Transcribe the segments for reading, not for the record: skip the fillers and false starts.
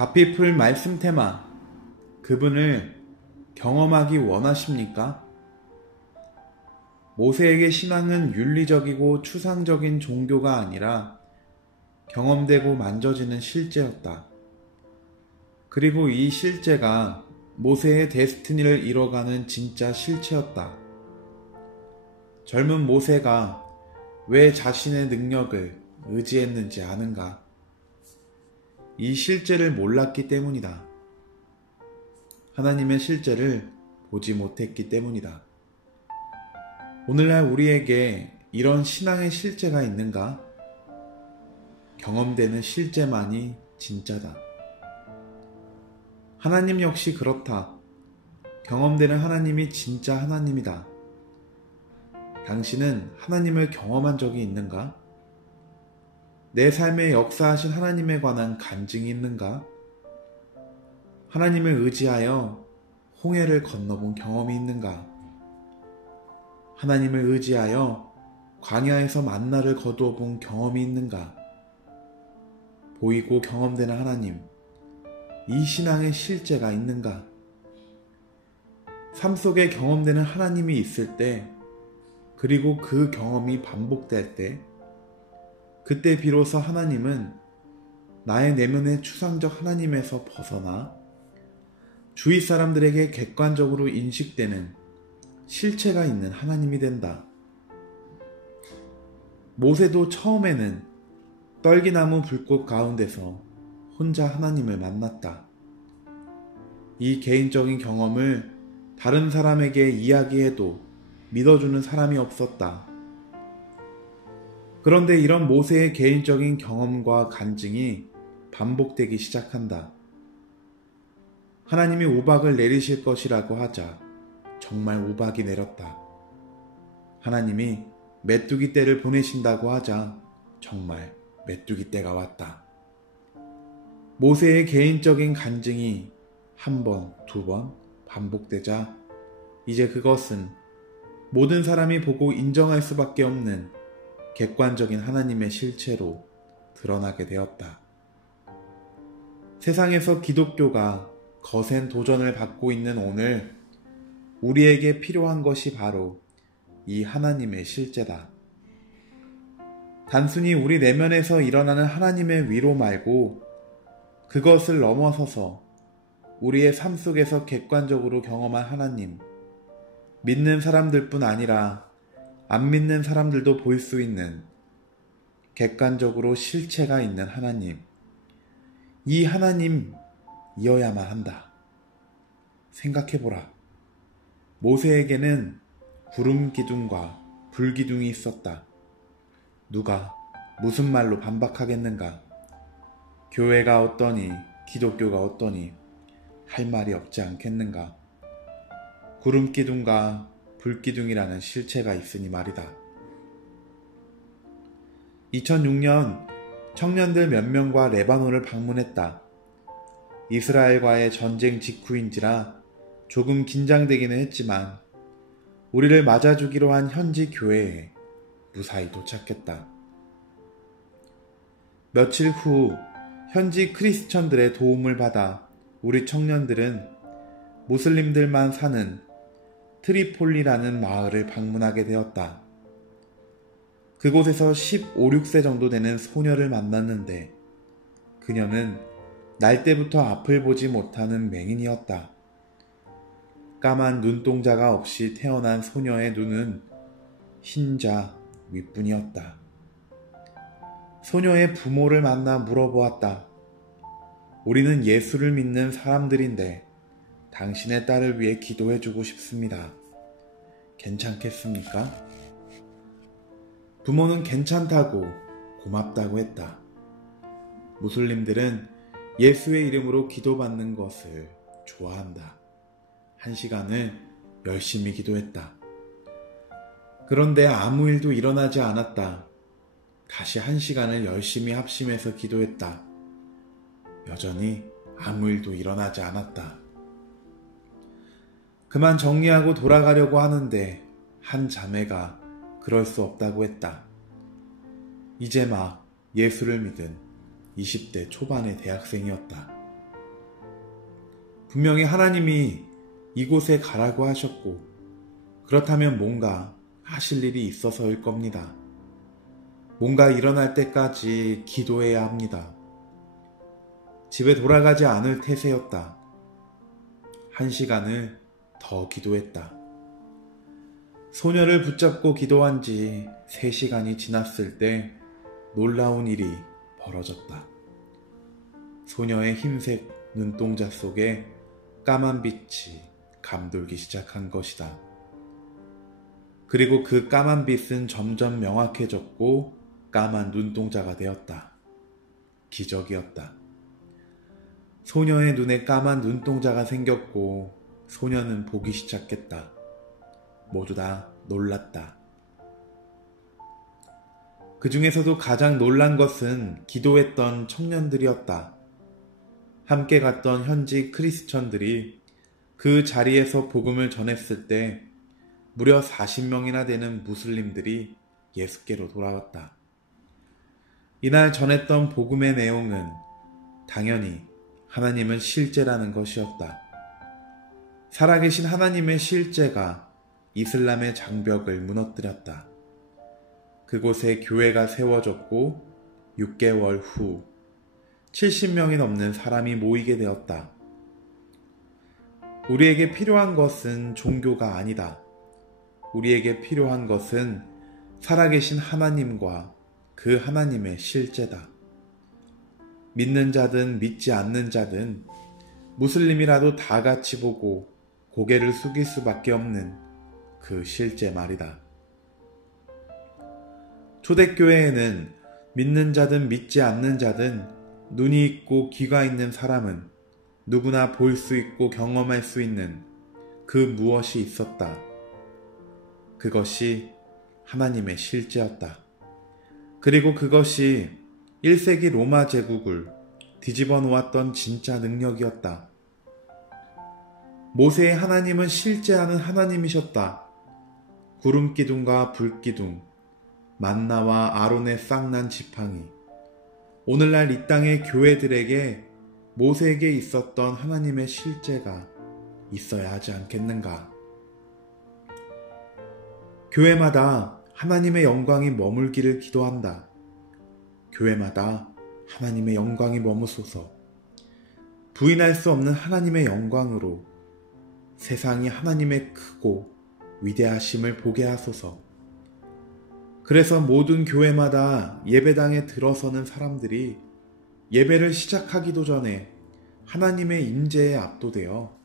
가피풀 말씀 테마, 그분을 경험하기 원하십니까? 모세에게 신앙은 윤리적이고 추상적인 종교가 아니라 경험되고 만져지는 실제였다. 그리고 이 실제가 모세의 데스티니를 이뤄가는 진짜 실체였다. 젊은 모세가 왜 자신의 능력을 의지했는지 아는가? 이 실제를 몰랐기 때문이다. 하나님의 실제를 보지 못했기 때문이다. 오늘날 우리에게 이런 신앙의 실제가 있는가? 경험되는 실제만이 진짜다. 하나님 역시 그렇다. 경험되는 하나님이 진짜 하나님이다. 당신은 하나님을 경험한 적이 있는가? 내 삶에 역사하신 하나님에 관한 간증이 있는가? 하나님을 의지하여 홍해를 건너본 경험이 있는가? 하나님을 의지하여 광야에서 만나를 거두어 본 경험이 있는가? 보이고 경험되는 하나님, 이 신앙의 실제가 있는가? 삶 속에 경험되는 하나님이 있을 때, 그리고 그 경험이 반복될 때, 그때 비로소 하나님은 나의 내면의 추상적 하나님에서 벗어나 주위 사람들에게 객관적으로 인식되는 실체가 있는 하나님이 된다. 모세도 처음에는 떨기나무 불꽃 가운데서 혼자 하나님을 만났다. 이 개인적인 경험을 다른 사람에게 이야기해도 믿어주는 사람이 없었다. 그런데 이런 모세의 개인적인 경험과 간증이 반복되기 시작한다. 하나님이 우박을 내리실 것이라고 하자 정말 우박이 내렸다. 하나님이 메뚜기 떼를 보내신다고 하자 정말 메뚜기 떼가 왔다. 모세의 개인적인 간증이 한 번, 두 번 반복되자 이제 그것은 모든 사람이 보고 인정할 수밖에 없는 객관적인 하나님의 실체로 드러나게 되었다. 세상에서 기독교가 거센 도전을 받고 있는 오늘, 우리에게 필요한 것이 바로 이 하나님의 실제다. 단순히 우리 내면에서 일어나는 하나님의 위로 말고 그것을 넘어서서 우리의 삶 속에서 객관적으로 경험한 하나님, 믿는 사람들뿐 아니라 안 믿는 사람들도 볼 수 있는 객관적으로 실체가 있는 하나님, 이 하나님이어야만 한다. 생각해보라. 모세에게는 구름 기둥과 불 기둥이 있었다. 누가 무슨 말로 반박하겠는가? 교회가 어떠니, 기독교가 어떠니 할 말이 없지 않겠는가? 구름 기둥과 불 기둥이라는 실체가 있으니 말이다. 2006년 청년들 몇 명과 레바논을 방문했다. 이스라엘과의 전쟁 직후인지라 조금 긴장되기는 했지만 우리를 맞아주기로 한 현지 교회에 무사히 도착했다. 며칠 후 현지 크리스천들의 도움을 받아 우리 청년들은 무슬림들만 사는 트리폴리라는 마을을 방문하게 되었다. 그곳에서 15, 16세 정도 되는 소녀를 만났는데 그녀는 날 때부터 앞을 보지 못하는 맹인이었다. 까만 눈동자가 없이 태어난 소녀의 눈은 흰자 윗뿐이었다. 소녀의 부모를 만나 물어보았다. 우리는 예수를 믿는 사람들인데 당신의 딸을 위해 기도해주고 싶습니다. 괜찮겠습니까? 부모는 괜찮다고 고맙다고 했다. 무슬림들은 예수의 이름으로 기도받는 것을 좋아한다. 1시간을 열심히 기도했다. 그런데 아무 일도 일어나지 않았다. 다시 1시간을 열심히 합심해서 기도했다. 여전히 아무 일도 일어나지 않았다. 그만 정리하고 돌아가려고 하는데 한 자매가 그럴 수 없다고 했다. 이제 막 예수를 믿은 20대 초반의 대학생이었다. 분명히 하나님이 이곳에 가라고 하셨고, 그렇다면 뭔가 하실 일이 있어서일 겁니다. 뭔가 일어날 때까지 기도해야 합니다. 집에 돌아가지 않을 태세였다. 1시간을 더 기도했다. 소녀를 붙잡고 기도한 지 3시간이 지났을 때 놀라운 일이 벌어졌다. 소녀의 흰색 눈동자 속에 까만 빛이 감돌기 시작한 것이다. 그리고 그 까만 빛은 점점 명확해졌고 까만 눈동자가 되었다. 기적이었다. 소녀의 눈에 까만 눈동자가 생겼고 소녀는 보기 시작했다. 모두 다 놀랐다. 그 중에서도 가장 놀란 것은 기도했던 청년들이었다. 함께 갔던 현지 크리스천들이 그 자리에서 복음을 전했을 때 무려 40명이나 되는 무슬림들이 예수께로 돌아왔다. 이날 전했던 복음의 내용은 당연히 하나님은 실제라는 것이었다. 살아계신 하나님의 실제가 이슬람의 장벽을 무너뜨렸다. 그곳에 교회가 세워졌고 6개월 후 70명이 넘는 사람이 모이게 되었다. 우리에게 필요한 것은 종교가 아니다. 우리에게 필요한 것은 살아계신 하나님과 그 하나님의 실제다. 믿는 자든 믿지 않는 자든 무슬림이라도 다 같이 보고 고개를 숙일 수밖에 없는 그 실제 말이다. 초대교회에는 믿는 자든 믿지 않는 자든 눈이 있고 귀가 있는 사람은 누구나 볼 수 있고 경험할 수 있는 그 무엇이 있었다. 그것이 하나님의 실제였다. 그리고 그것이 1세기 로마 제국을 뒤집어 놓았던 진짜 능력이었다. 모세의 하나님은 실제하는 하나님이셨다. 구름기둥과 불기둥, 만나와 아론의 쌍난 지팡이. 오늘날 이 땅의 교회들에게 모세에게 있었던 하나님의 실제가 있어야 하지 않겠는가? 교회마다 하나님의 영광이 머물기를 기도한다. 교회마다 하나님의 영광이 머무소서. 부인할 수 없는 하나님의 영광으로 세상이 하나님의 크고 위대하심을 보게 하소서. 그래서 모든 교회마다 예배당에 들어서는 사람들이 예배를 시작하기도 전에 하나님의 임재에 압도되어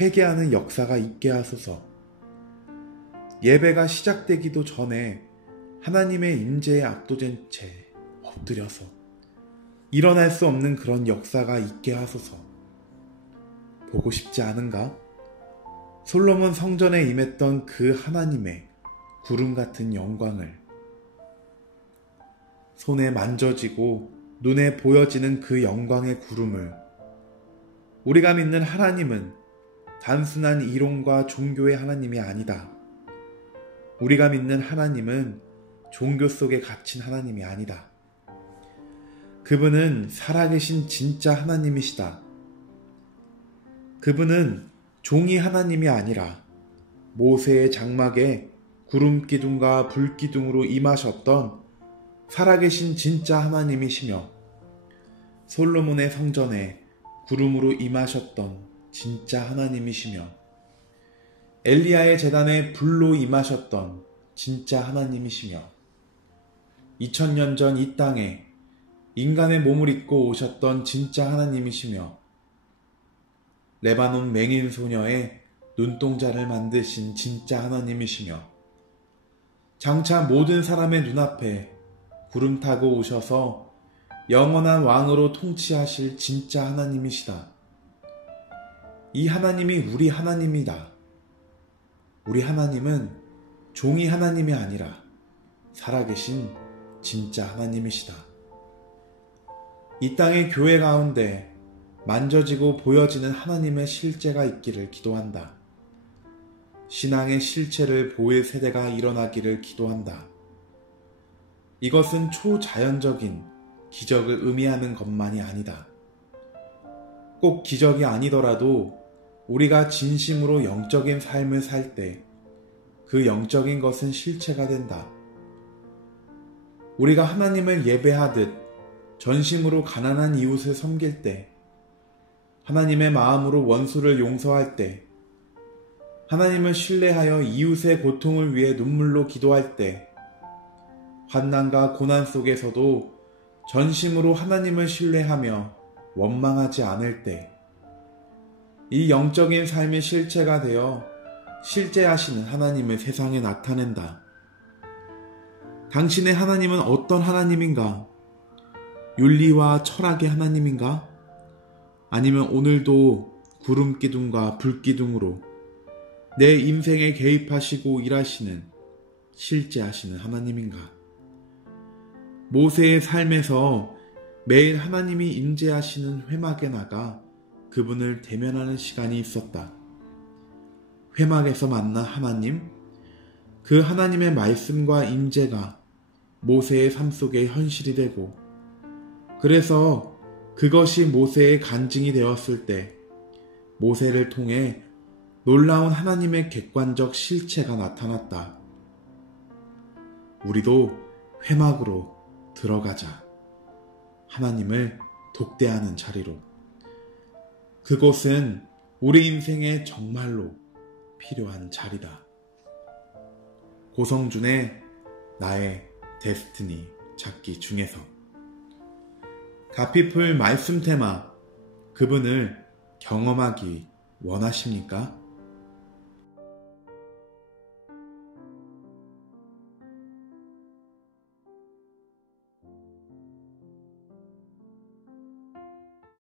회개하는 역사가 있게 하소서. 예배가 시작되기도 전에 하나님의 임재에 압도된 채 엎드려서 일어날 수 없는 그런 역사가 있게 하소서. 보고 싶지 않은가? 솔로몬 성전에 임했던 그 하나님의 구름 같은 영광을, 손에 만져지고 눈에 보여지는 그 영광의 구름을. 우리가 믿는 하나님은 단순한 이론과 종교의 하나님이 아니다. 우리가 믿는 하나님은 종교 속에 갇힌 하나님이 아니다. 그분은 살아계신 진짜 하나님이시다. 그분은 종이 하나님이 아니라 모세의 장막에 구름기둥과 불기둥으로 임하셨던 살아계신 진짜 하나님이시며 솔로몬의 성전에 구름으로 임하셨던 진짜 하나님이시며 엘리야의 제단에 불로 임하셨던 진짜 하나님이시며 2000년 전 이 땅에 인간의 몸을 입고 오셨던 진짜 하나님이시며 레바논 맹인 소녀의 눈동자를 만드신 진짜 하나님이시며 장차 모든 사람의 눈앞에 구름 타고 오셔서 영원한 왕으로 통치하실 진짜 하나님이시다. 이 하나님이 우리 하나님이다. 우리 하나님은 종이 하나님이 아니라 살아계신 진짜 하나님이시다. 이 땅의 교회 가운데 만져지고 보여지는 하나님의 실제가 있기를 기도한다. 신앙의 실체를 보일 세대가 일어나기를 기도한다. 이것은 초자연적인 기적을 의미하는 것만이 아니다. 꼭 기적이 아니더라도 우리가 진심으로 영적인 삶을 살 때 그 영적인 것은 실체가 된다. 우리가 하나님을 예배하듯 전심으로 가난한 이웃을 섬길 때, 하나님의 마음으로 원수를 용서할 때, 하나님을 신뢰하여 이웃의 고통을 위해 눈물로 기도할 때, 환난과 고난 속에서도 전심으로 하나님을 신뢰하며 원망하지 않을 때, 이 영적인 삶의 실체가 되어 실제하시는 하나님을 세상에 나타낸다. 당신의 하나님은 어떤 하나님인가? 윤리와 철학의 하나님인가? 아니면 오늘도 구름기둥과 불기둥으로 내 인생에 개입하시고 일하시는 실제하시는 하나님인가? 모세의 삶에서 매일 하나님이 임재하시는 회막에 나가 그분을 대면하는 시간이 있었다. 회막에서 만난 하나님, 그 하나님의 말씀과 임재가 모세의 삶 속에 현실이 되고, 그래서 그것이 모세의 간증이 되었을 때 모세를 통해 놀라운 하나님의 객관적 실체가 나타났다. 우리도 회막으로 들어가자. 하나님을 독대하는 자리로. 그곳은 우리 인생에 정말로 필요한 자리다. 고성준의 나의 데스티니 찾기 중에서 가피풀 말씀 테마, 그분을 경험하기 원하십니까?